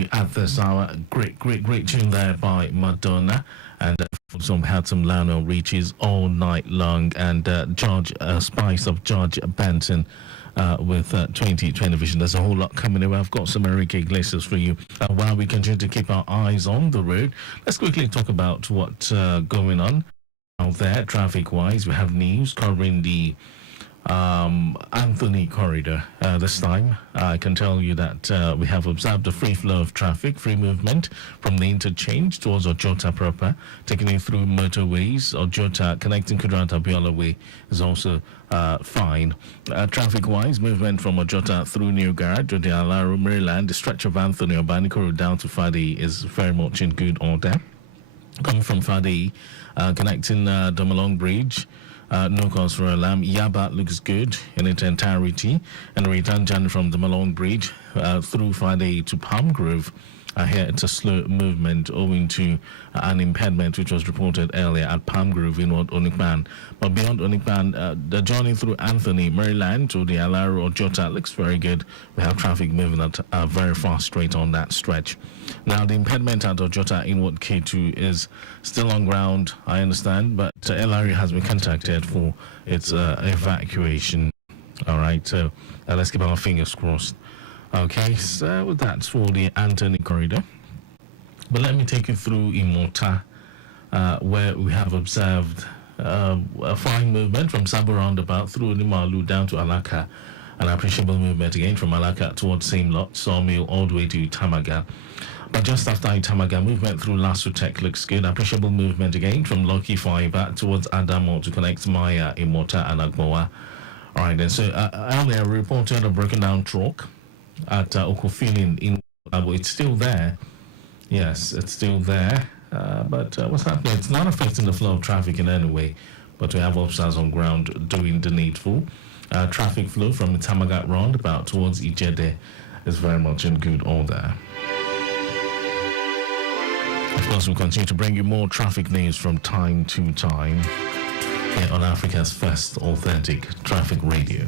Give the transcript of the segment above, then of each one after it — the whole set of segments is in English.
you at this hour. Great tune there by Madonna. And also had some Lionel Richie's All Night Long and George Spice of George Benson with 2020 Vision. There's a whole lot coming in. I've got some Enrique Iglesias for you. While we continue to keep our eyes on the road, let's quickly talk about what's going on out there traffic-wise. We have news covering the Anthony Corridor. This time, I can tell you that we have observed a free flow of traffic, free movement from the interchange towards Ojota proper, taking it through motorways. Ojota connecting Kudirat Abiola Way is also fine. Traffic-wise, movement from Ojota through New Garage to the Alaro, Maryland, the stretch of Anthony Obaniko down to Fadi is very much in good order. Coming from Fadi, connecting Domalong Bridge. No cause for alarm. Yaba looks good in its entirety. And return journey from the Malone Bridge through Friday to Palm Grove. Here it's a slow movement owing to an impediment which was reported earlier at Palm Grove in Onikpan. But beyond Onikpan, the journey through Anthony, Maryland to the Alaro or Jota looks very good. We have traffic moving at a very fast straight on that stretch. Now, the impediment at Ojota Inward K2 is still on ground, I understand, but LRE has been contacted for its evacuation. All right, so let's keep our fingers crossed. Okay, so that's for the Anthony Corridor. But let me take you through Imota, where we have observed a fine movement from Sabo roundabout through Nimalu down to Alaka. An appreciable movement again from Alaka towards same lot, Sawmill, all the way to Tamaga. But just after Itamaga, movement through Lasutech looks good. Appreciable movement again from Lucky Fiber towards Adamo to connect Maya, Imota, and Agboa. All right, then. So earlier we reported a broken down truck at Okofilin in it's still there. Yes, it's still there. But what's happening? It's not affecting the flow of traffic in any way. But we have officers on ground doing the needful. Traffic flow from the Tamagat roundabout towards Ijede is very much in good order. Of course, we'll continue to bring you more traffic news from time to time here on Africa's first authentic traffic radio.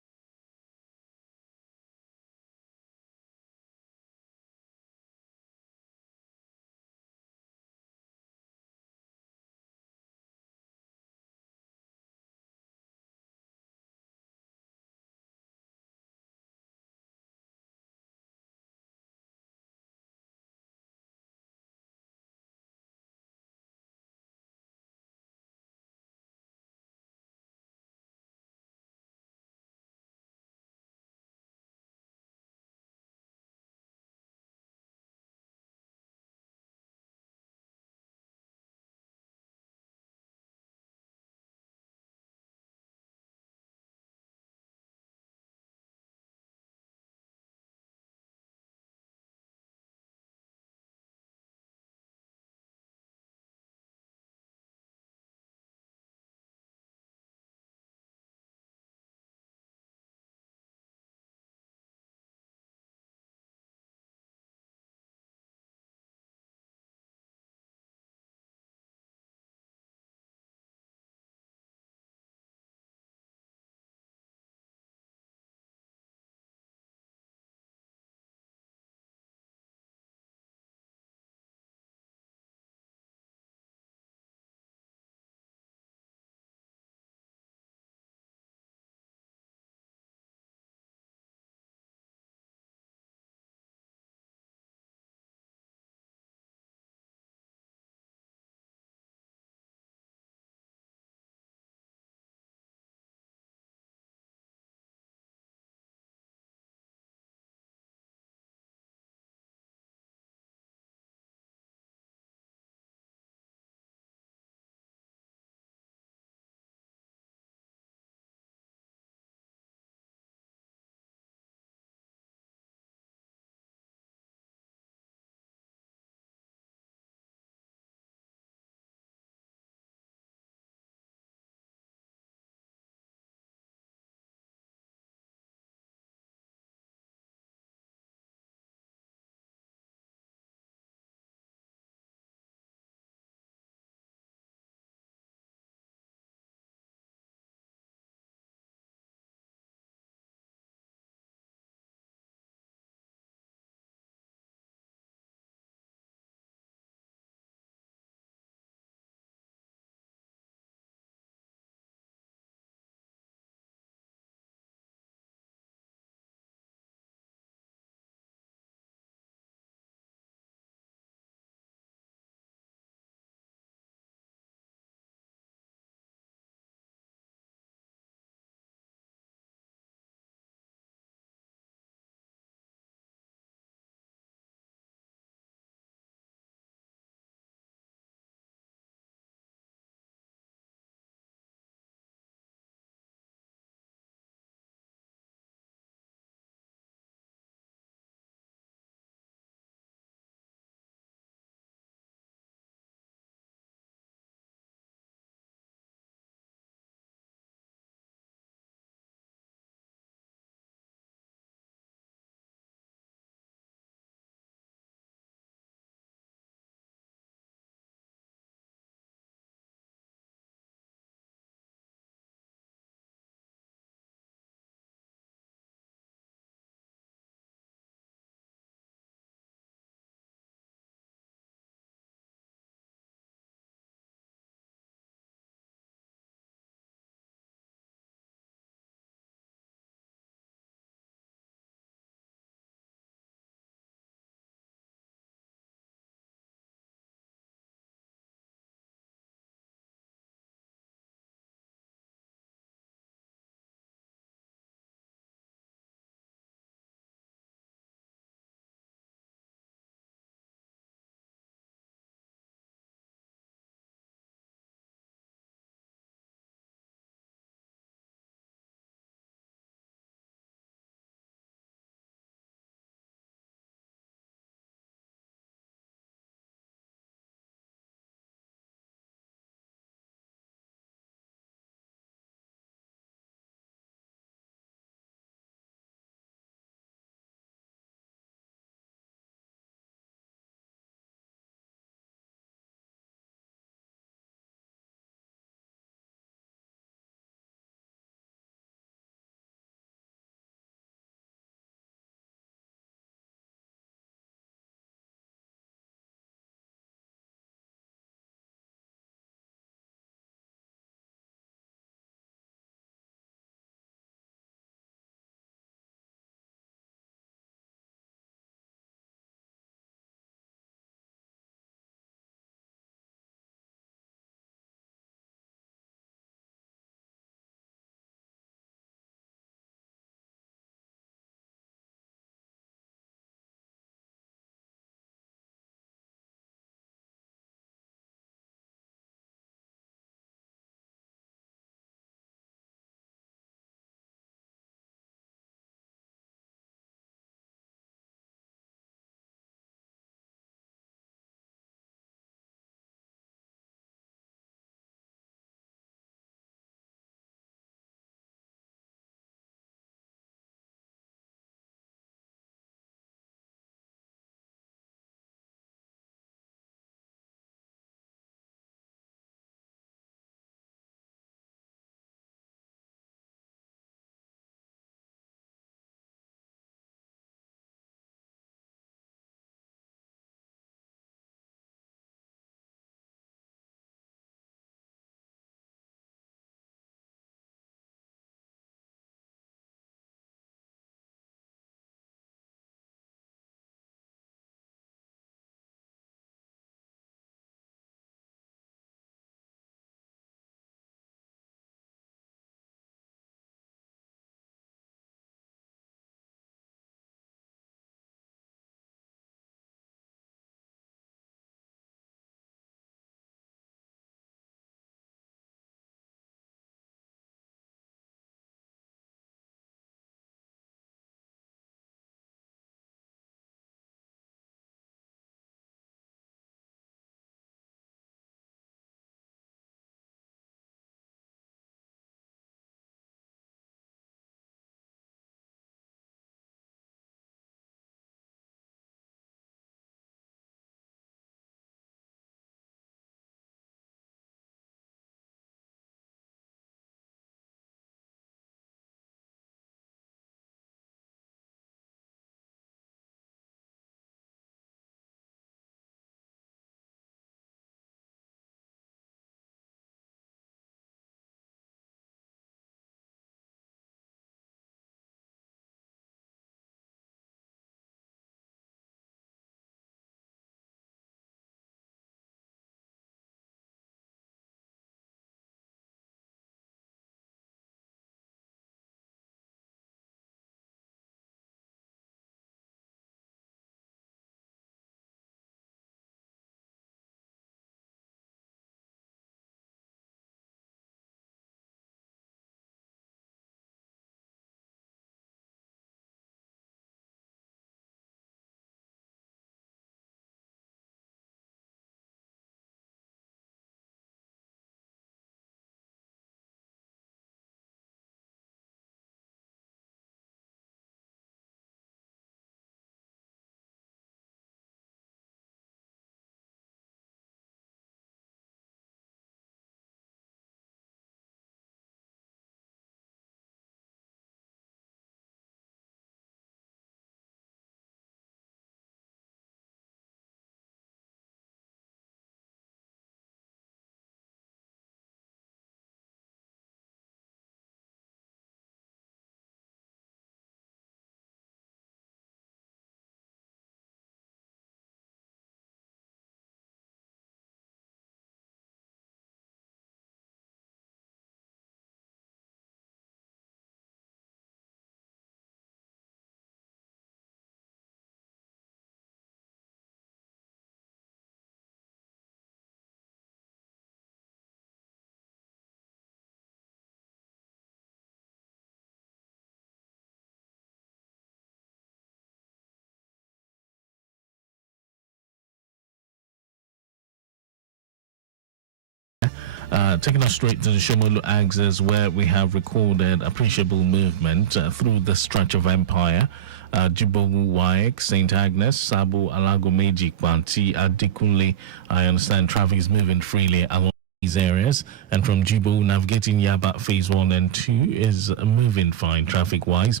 Taking us straight to the Shomolu axis, where we have recorded appreciable movement through the stretch of Empire. Jibowu Waik, St. Agnes, Sabo, Alagomeji, Kwanti, Adikunle. I understand traffic is moving freely along these areas, and from Jibo, navigating Yaba phase 1 and 2 is moving fine traffic wise.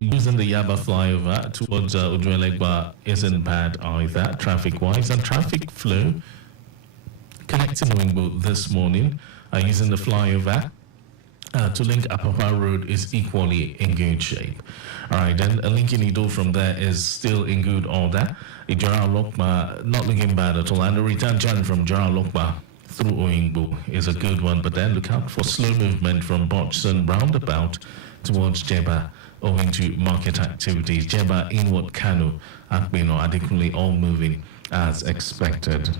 Using the Yaba flyover towards Ujuelegba isn't bad either traffic wise, and traffic flow connecting Wingbo this morning using the flyover to link Apapa Road is equally in good shape. All right, then linking Ido from there is still in good order. Ijara Lokma not looking bad at all, and the return journey from Jara Lokma through Oyingbo is a good one, but then look out for slow movement from Botchson roundabout towards Jeba owing to market activities. Jeba, Inward Kano, Akbino, Adekunle all moving as expected.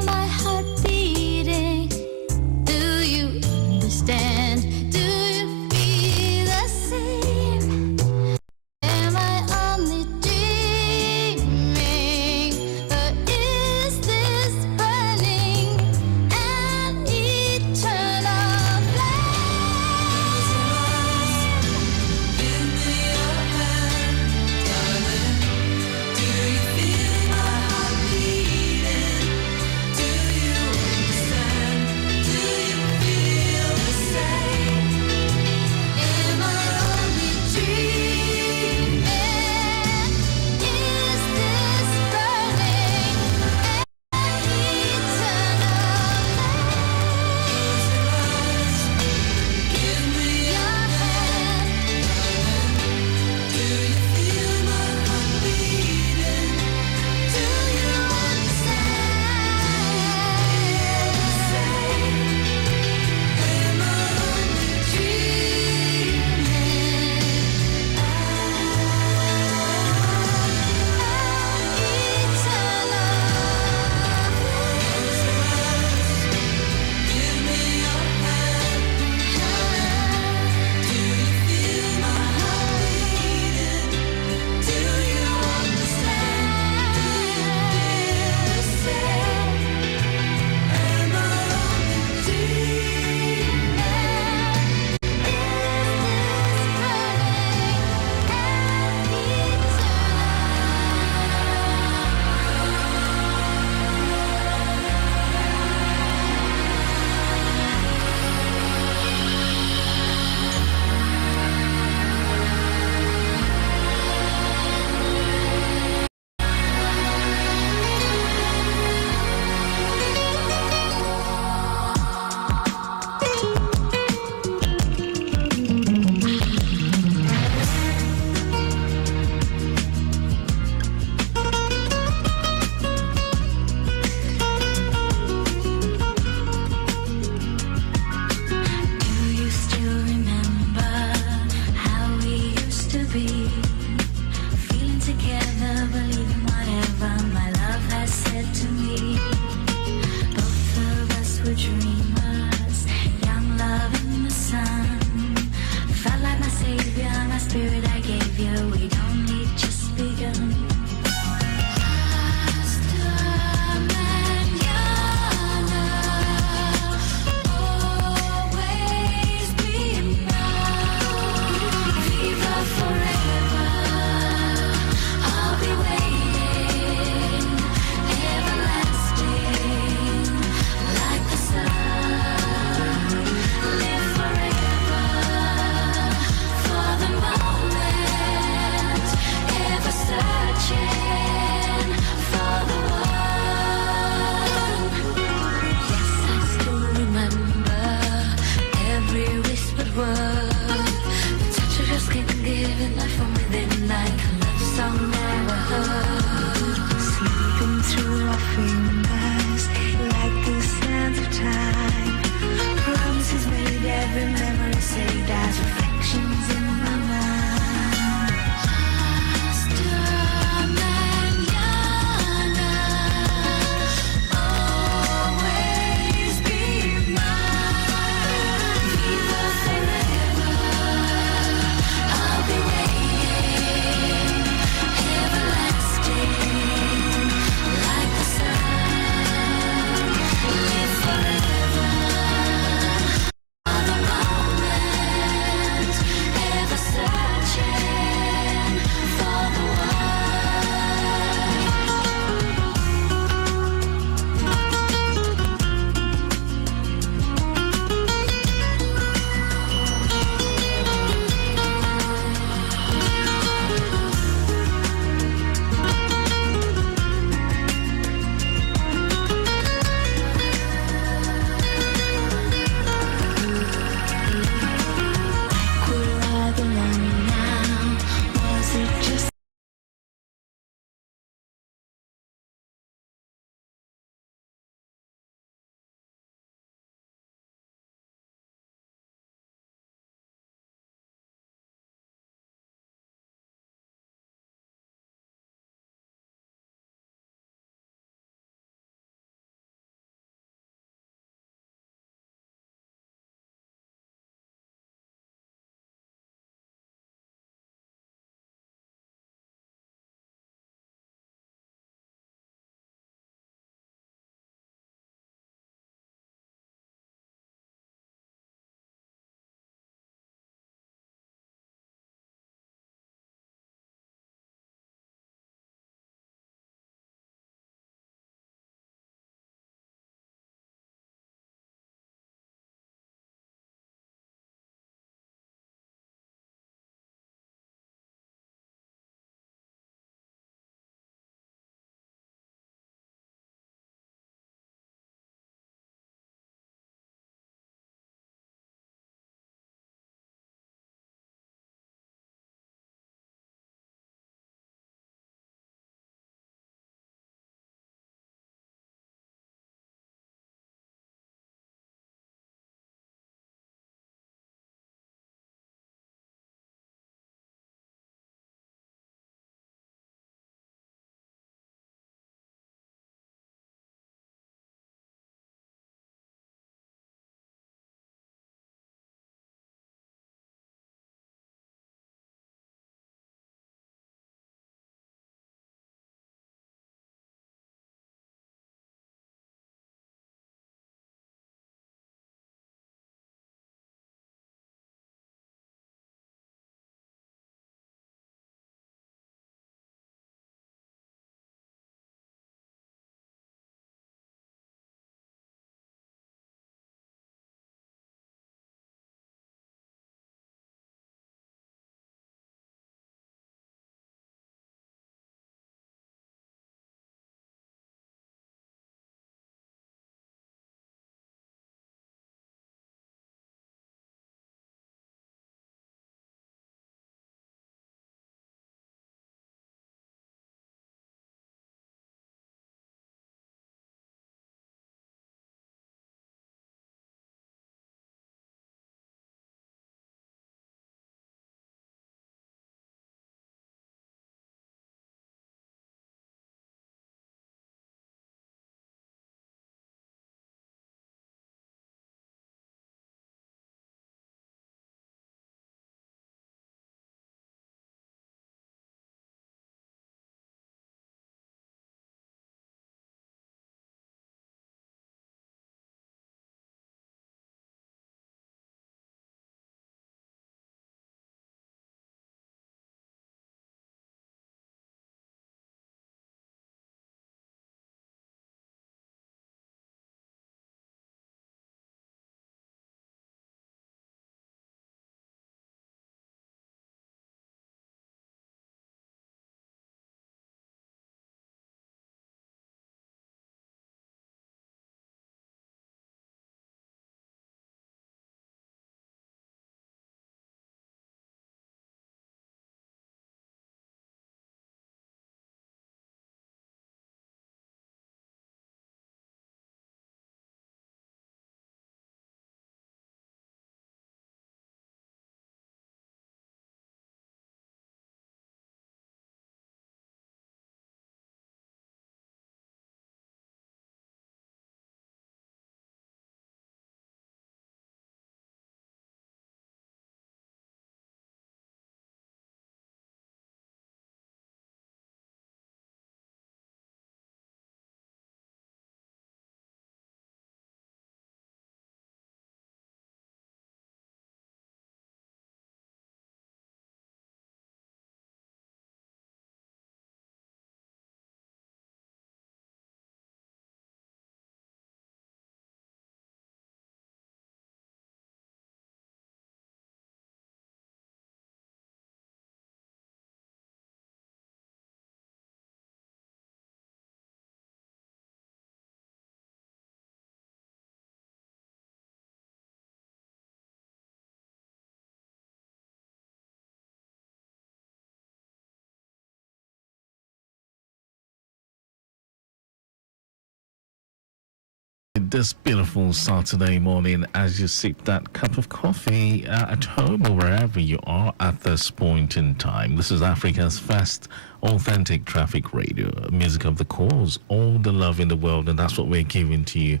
this beautiful Saturday morning as you sip that cup of coffee at home or wherever you are at this point in time. This is Africa's first authentic traffic radio, music of the cause, all the love in the world, and that's what we're giving to you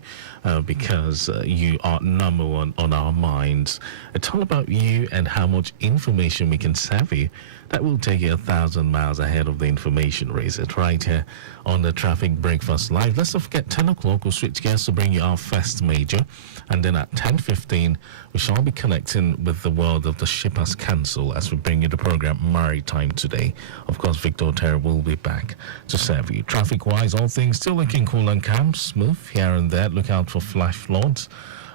because you are number one on our minds. It's all about you and how much information we can serve you. That will take you 1,000 miles ahead of the information race. It's right here on the Traffic Breakfast Live. Let's not forget 10 o'clock we'll switch gears to bring you our first major, and then at 10:15 we shall be connecting with the world of the Shippers Council as we bring you the program Maritime Today. Of course, Victor Terry will be back to serve you. Traffic-wise, all things still looking cool and calm, smooth here and there. Look out for flash floods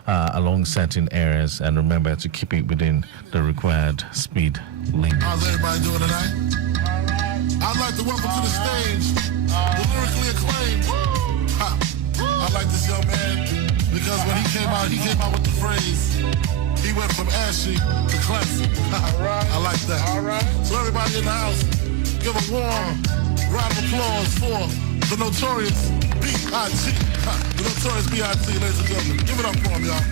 along certain areas, and remember to keep it within the required speed limit. How's everybody doing tonight? I'd like to welcome to the stage the lyrically acclaimed. I like this young man because when he came out with the phrase, he went from ashy to classy. I like that. All right. So everybody in the house, give a warm round of applause for the notorious B.I.G. The notorious B.I.G., ladies and gentlemen. Give it up for him, y'all.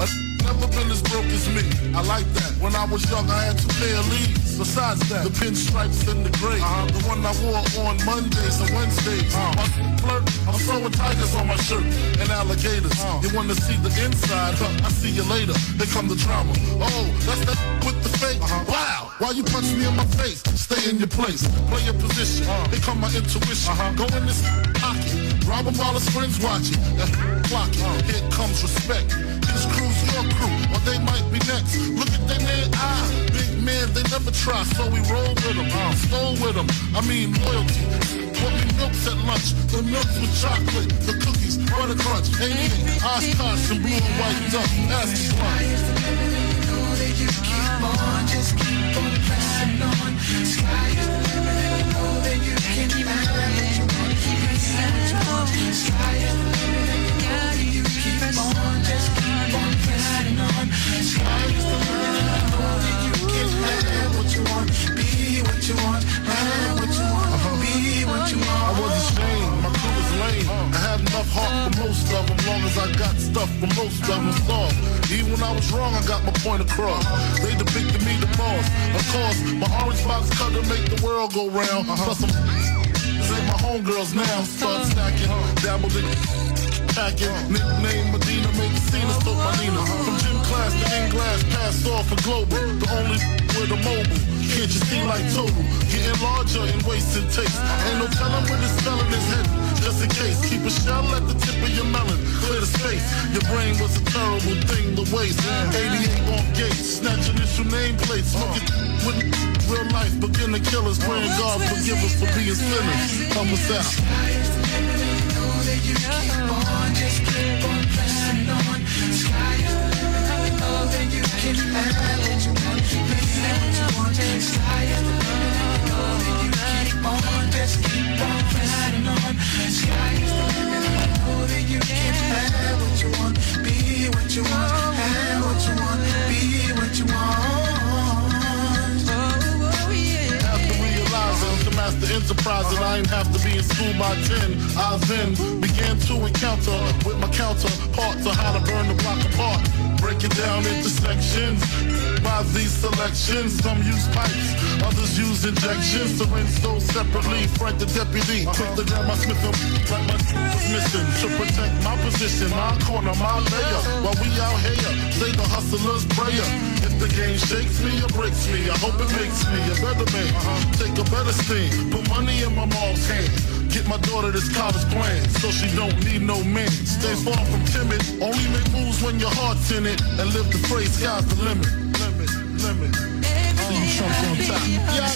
I've never been as broke as me. I like that. When I was young, I had 2 pair of leads. Besides that, the pinstripes and the gray. The one I wore on Mondays and Wednesdays. My flirt, I'm throwing tigers on my shirt and alligators. You want to see the inside? I see you later. Here come the drama. Oh, that's that with the fake. Wow. Why you punch me in my face? Stay in your place. Play your position. Here come my intuition. Go in this pocket. Rob them while his friends watching. Clock it. Here comes respect. This crew's your crew, or they might be next. Look at their man eye. Big man, they never try, so we roll with them. Stole with them. I mean loyalty. What we milks at lunch. The milks with chocolate. The cookies, butter crunch. Anything. Oshkosh and blue and white duck. Ask the one. Know that you keep on, just keep on pressing on. Sky is the limit. Know that you can manage. You want to keep pressing on. Sky is the limit. Know that you keep on, just keep on pressing on. Sky is the limit. Know that you can have what you want, be what you want, have what you want, be what you want. I was ashamed, my crew was lame. I had enough heart for most of them, long as I got stuff for most of them soft. Even when I was wrong, I got my point across. They depicted me the boss. Of course, my orange box cutter make the world go round. Plus some this ain't my homegirls now. Start stacking, dabbled in packing. Nickname Medina, make the scene, stop my Nina. From gym class to in-glass, passed off for global. The only with a mobile. Can't you see like total? Getting larger in waist and taste. Ain't no telling when it's spelling his head. Just in case, keep a shell at the tip of your melon. Clear the space. Your brain was a terrible thing to waste. 88 on gates, snatch initial nameplates. Smoke it with real life. Begin to kill us. Praying God forgive us for being sinners. Help us out. You keep on, just keep on pressing on. Sky is the limit. Know that you can have what you want. Be what you want. Sky is the limit. Know that you keep on, just keep on pressing on. Sky is the limit. Know that you can have what you want. Be what you want. Have what you want. Be what you want. Master enterprise, and I ain't have to be in school by 10. I then began to encounter with my counterparts on how to burn the block apart. Break it down into sections. By these selections, some use pipes, others use injections. Syringe those separately. Frank the deputy, quick to grab my Smith and like my was missing to protect my position, my corner, my layer. While we out here, say the hustler's prayer. If the game shakes me or breaks me, I hope it makes me a better man. Take a better stand, put money in my mom's hand. Get my daughter this college plan, so she don't need no man. Stay far from timid, only make moves when your heart's in it. And live the phrase, sky's the limit. Limit. See you chumps on top. Yeah.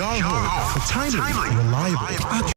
Jarho for timely, reliable,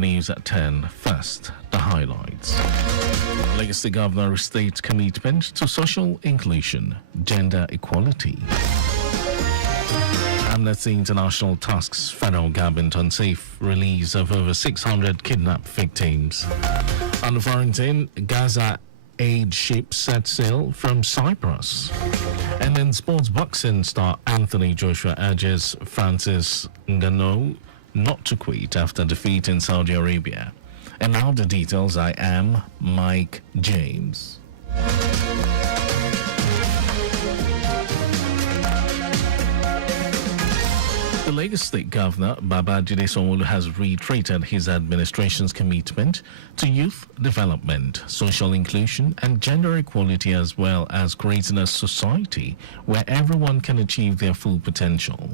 News at 10. First, the highlights. Legacy Governor states commitment to social inclusion, gender equality. Amnesty International tasks federal government on safe release of over 600 kidnapped victims. On quarantine, Gaza aid ship set sail from Cyprus. And in sports, boxing star Anthony Joshua urges Francis Ngannou not to quit after defeat in Saudi Arabia. And now the details. I am Mike James. The Lagos State Governor, Babajide Sanwo-Olu, has reiterated his administration's commitment to youth development, social inclusion, and gender equality, as well as creating a society where everyone can achieve their full potential.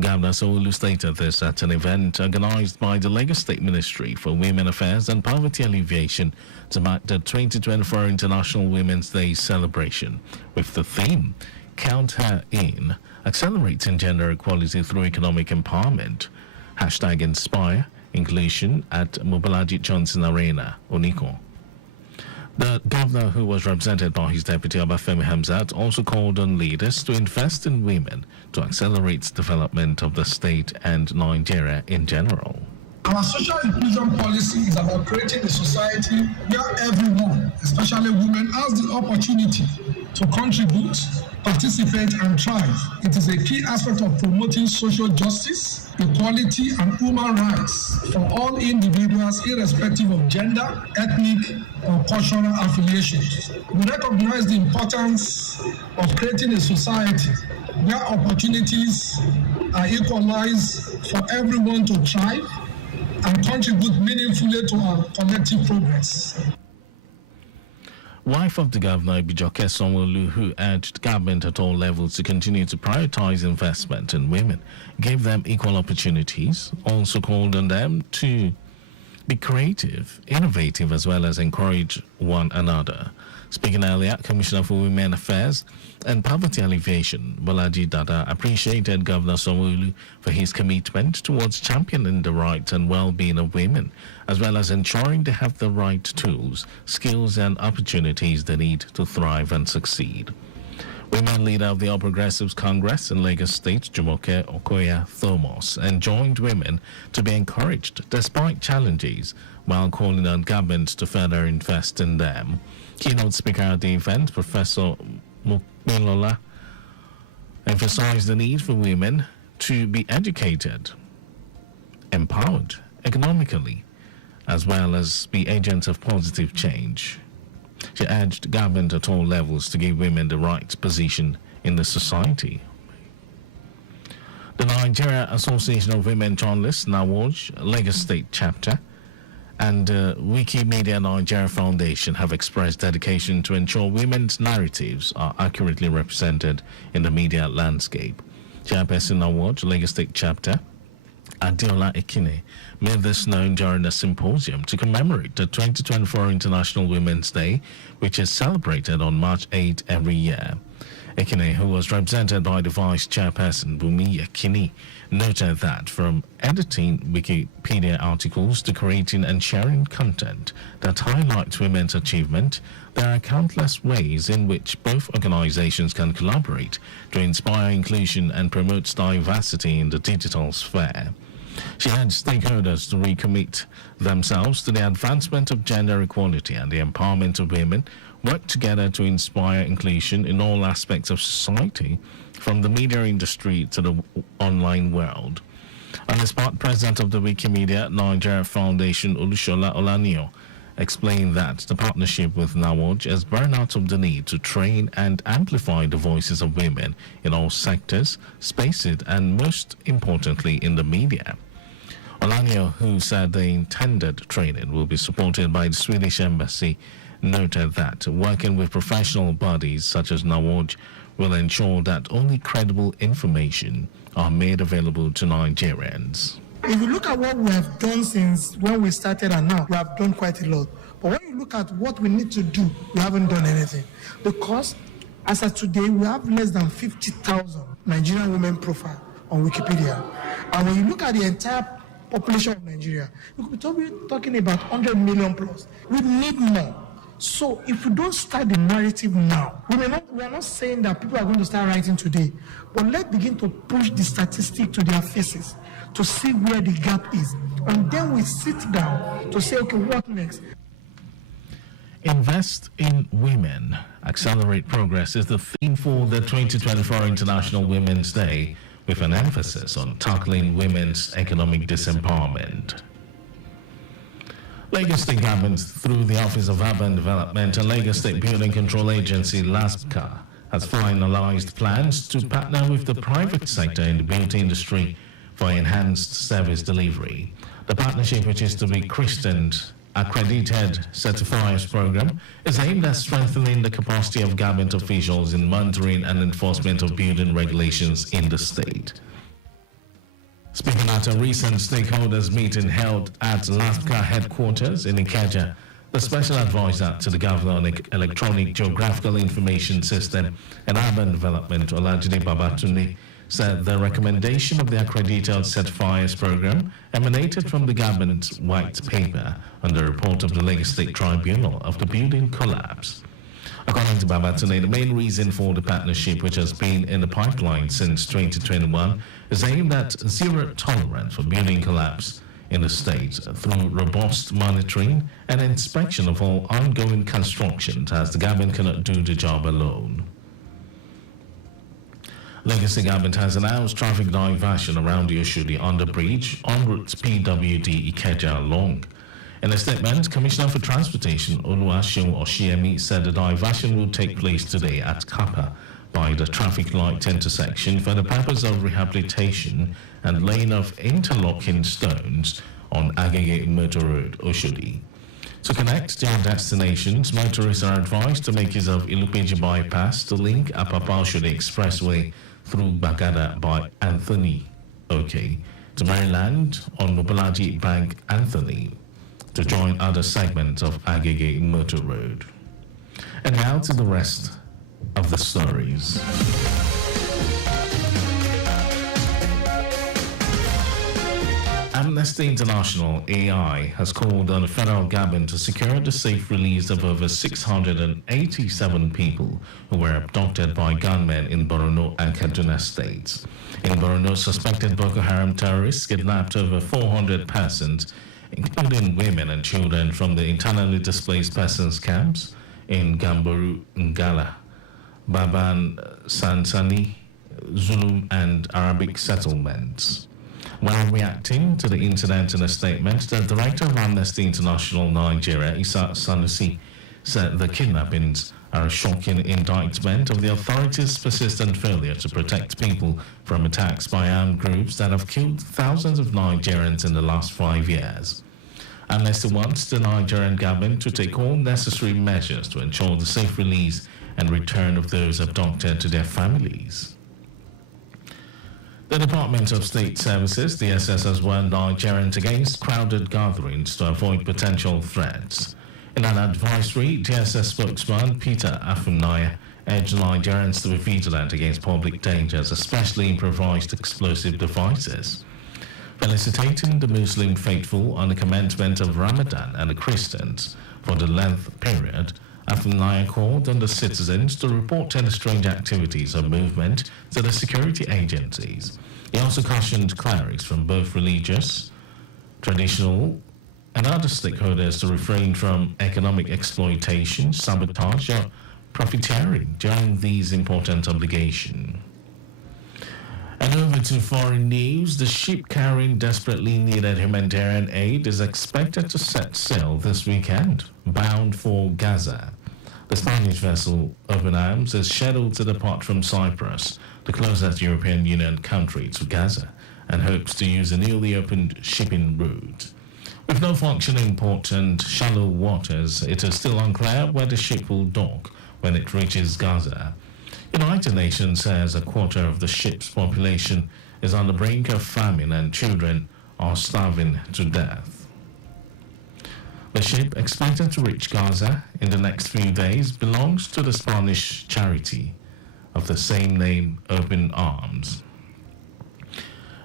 Governor Sanwo-Olu stated this at an event organized by the Lagos State Ministry for Women Affairs and Poverty Alleviation to mark the 2024 International Women's Day celebration, with the theme, Count Her In, Accelerating Gender Equality Through Economic Empowerment. Hashtag Inspire Inclusion at Mobolaji Johnson Arena, Oniko. The governor, who was represented by his deputy Obafemi Hamzat, also called on leaders to invest in women to accelerate development of the state and Nigeria in general. Our social inclusion policy is about creating a society where everyone, especially women, has the opportunity to contribute, participate, and thrive. It is a key aspect of promoting social justice, equality, and human rights for all individuals, irrespective of gender, ethnic, or cultural affiliation. We recognize the importance of creating a society where opportunities are equalized for everyone to thrive and contribute meaningfully to our collective progress. Wife of the governor, Bijoke Sanwo-Olu, who urged government at all levels to continue to prioritize investment in women, gave them equal opportunities, also called on them to be creative, innovative, as well as encourage one another. Speaking earlier, Commissioner for Women Affairs and Poverty Alleviation, Bolaji Dada, appreciated Governor Sanwo-Olu for his commitment towards championing the rights and well-being of women, as well as ensuring they have the right tools, skills, and opportunities they need to thrive and succeed. Women leader of the All Progressives Congress in Lagos State, Jumoke Okoya Thomas, enjoined women to be encouraged despite challenges, while calling on government to further invest in them. Keynote speaker at the event, Professor Mumilola, emphasized the need for women to be educated, empowered, economically, as well as be agents of positive change. She urged government at all levels to give women the right position in the society. The Nigeria Association of Women Journalists, NAWOJ, Lagos State Chapter, and Wikimedia Nigeria Foundation have expressed dedication to ensure women's narratives are accurately represented in the media landscape. Chairperson NAWOJ, Lagos State Chapter, Adiola Ekine, made this known during a symposium to commemorate the 2024 International Women's Day, which is celebrated on March 8 every year. Ekine, who was represented by the Vice Chairperson Bumi Ekini, noted that from editing Wikipedia articles to creating and sharing content that highlights women's achievement, there are countless ways in which both organizations can collaborate to inspire inclusion and promote diversity in the digital sphere. She urged stakeholders to recommit themselves to the advancement of gender equality and the empowerment of women, work together to inspire inclusion in all aspects of society, from the media industry to the online world. On his part, President of the Wikimedia Nigeria Foundation, Olushola Olanio, explained that the partnership with NAWOJ is born out of the need to train and amplify the voices of women in all sectors, spaces, and most importantly in the media. Olanio, who said the intended training will be supported by the Swedish Embassy, noted that working with professional bodies such as NAWOJ will ensure that only credible information are made available to Nigerians. If you look at what we have done since when we started and now, we have done quite a lot. But when you look at what we need to do, we haven't done anything. Because as of today, we have less than 50,000 Nigerian women profile on Wikipedia. And when you look at the entire population of Nigeria, you could be talking about 100 million plus. We need more. So if we don't start the narrative now, we are not saying that people are going to start writing today, but let's begin to push the statistic to their faces to see where the gap is. And then we sit down to say, okay, what next? Invest in Women, Accelerate Progress is the theme for the 2024 International Women's Day, with an emphasis on tackling women's economic disempowerment. Lagos State Government, through the Office of Urban Development and Lagos State Building Control Agency, LASPCA, has finalized plans to partner with the private sector in the beauty industry for enhanced service delivery. The partnership, which is to be christened Accredited Certifiers Program, is aimed at strengthening the capacity of government officials in monitoring and enforcement of building regulations in the state. Speaking at a recent stakeholders meeting held at LASPCA headquarters in Ikeja, the special advisor to the governor on electronic geographical information system and urban development, Olajide Babatunde, said the recommendation of the Accredited Certifiers Program emanated from the government's white paper on the report of the Lagos State Tribunal of the building collapse. According to Babatunde, the main reason for the partnership, which has been in the pipeline since 2021, is aimed at zero tolerance for building collapse in the state through robust monitoring and inspection of all ongoing constructions, as the government cannot do the job alone. Lagos State Government has announced traffic diversion around the Oshodi Underbridge on route PWD Ikeja along. In a statement, Commissioner for Transportation Oluwaseun Oshiemi said the diversion will take place today at Kappa by the traffic light intersection for the purpose of rehabilitation and laying of interlocking stones on Agege Motor Road, Oshodi. To connect their destinations, motorists are advised to make use of Ilupeji bypass to link Apapa Oshodi Expressway through Bagada by Anthony to Maryland on Mobolaji Bank Anthony to join other segments of Agege Motor Road. And now to the rest of the stories. Amnesty International, AI, has called on the federal government to secure the safe release of over 687 people who were abducted by gunmen in Borno and Kaduna states. In Borno, suspected Boko Haram terrorists kidnapped over 400 persons, including women and children, from the internally displaced persons camps in Gamboru, Ngala, Baban, Sansani, Zulu, and Arabic settlements. While reacting to the incident in a statement, the director of Amnesty International Nigeria, Isa Sanusi, said the kidnappings are a shocking indictment of the authorities' persistent failure to protect people from attacks by armed groups that have killed thousands of Nigerians in the last 5 years. Amnesty wants the Nigerian government to take all necessary measures to ensure the safe release and return of those abducted to their families. The Department of State Services, DSS, has warned Nigerians against crowded gatherings to avoid potential threats. In an advisory, DSS spokesman Peter Afunaya urged Nigerians to be vigilant against public dangers, especially improvised explosive devices. Felicitating the Muslim faithful on the commencement of Ramadan and the Christians for the length period, Afunaya called on the citizens to report any strange activities or movement to the security agencies. He also cautioned clerics from both religious, traditional, and other stakeholders to refrain from economic exploitation, sabotage, or profiteering during these important obligations. And over to foreign news, the ship carrying desperately needed humanitarian aid is expected to set sail this weekend, bound for Gaza. The Spanish vessel Open Arms is scheduled to depart from Cyprus, the closest European Union country to Gaza, and hopes to use a newly opened shipping route. With no functioning port and shallow waters, it is still unclear where the ship will dock when it reaches Gaza. United Nations says a quarter of the ship's population is on the brink of famine and children are starving to death. The ship, expected to reach Gaza in the next few days, belongs to the Spanish charity of the same name, Open Arms.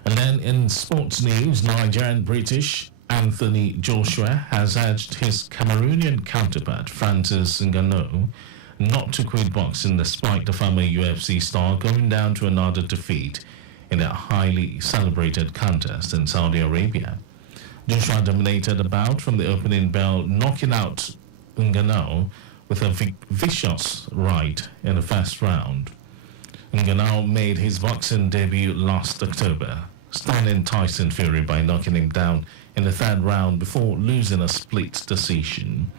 And then in sports news, Nigerian British Anthony Joshua has urged his Cameroonian counterpart, Francis Ngannou, not to quit boxing despite the former UFC star going down to another defeat in a highly celebrated contest in Saudi Arabia. Joshua dominated the bout from the opening bell, knocking out Ngannou with a vicious right in the first round. Ngannou made his boxing debut last October, stunning Tyson Fury by knocking him down in the third round before losing a split decision.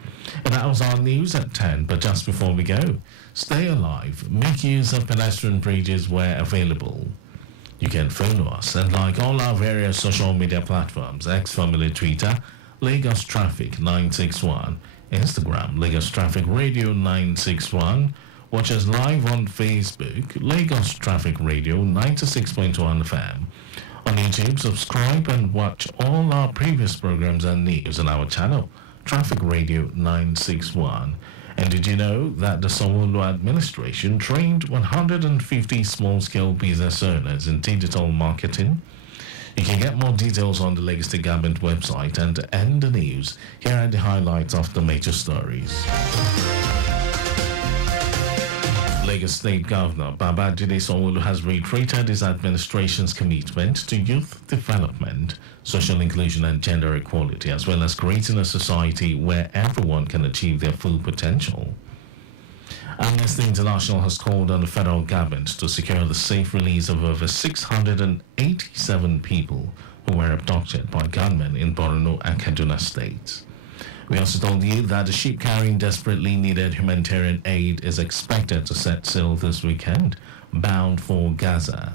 And that was our news at 10, but just before we go, stay alive, make use of pedestrian bridges where available. You can follow us and like all our various social media platforms, X formerly Twitter, Lagos Traffic 961, Instagram, Lagos Traffic Radio 961, watch us live on Facebook, Lagos Traffic Radio 96.1 FM. On YouTube, subscribe and watch all our previous programs and news on our channel, Traffic Radio 961. And did you know that the Sanwo-Olu administration trained 150 small-scale business owners in digital marketing? You can get more details on the Lagos State Government website. And to end the news, here are the highlights of the major stories. Lagos State Governor Babajide Sanwo-Olu has reiterated his administration's commitment to youth development, social inclusion and gender equality, as well as creating a society where everyone can achieve their full potential. Amnesty International has called on the federal government to secure the safe release of over 687 people who were abducted by gunmen in Borno and Kaduna states. We also told you that the ship carrying desperately needed humanitarian aid is expected to set sail this weekend, bound for Gaza.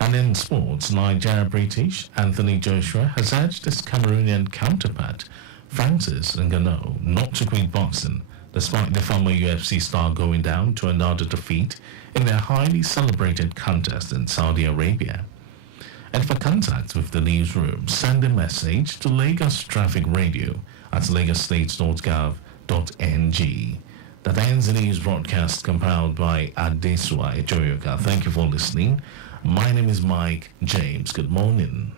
And in sports, Nigeria British Anthony Joshua has urged his Cameroonian counterpart, Francis Ngannou, not to quit boxing, despite the former UFC star going down to another defeat in their highly celebrated contest in Saudi Arabia. And for contact with the newsroom, send a message to Lagos Traffic Radio at lagosstates.gov.ng. That ends the news broadcast compiled by Adesua Ejoyoka. Thank you for listening. My name is Mike James. Good morning.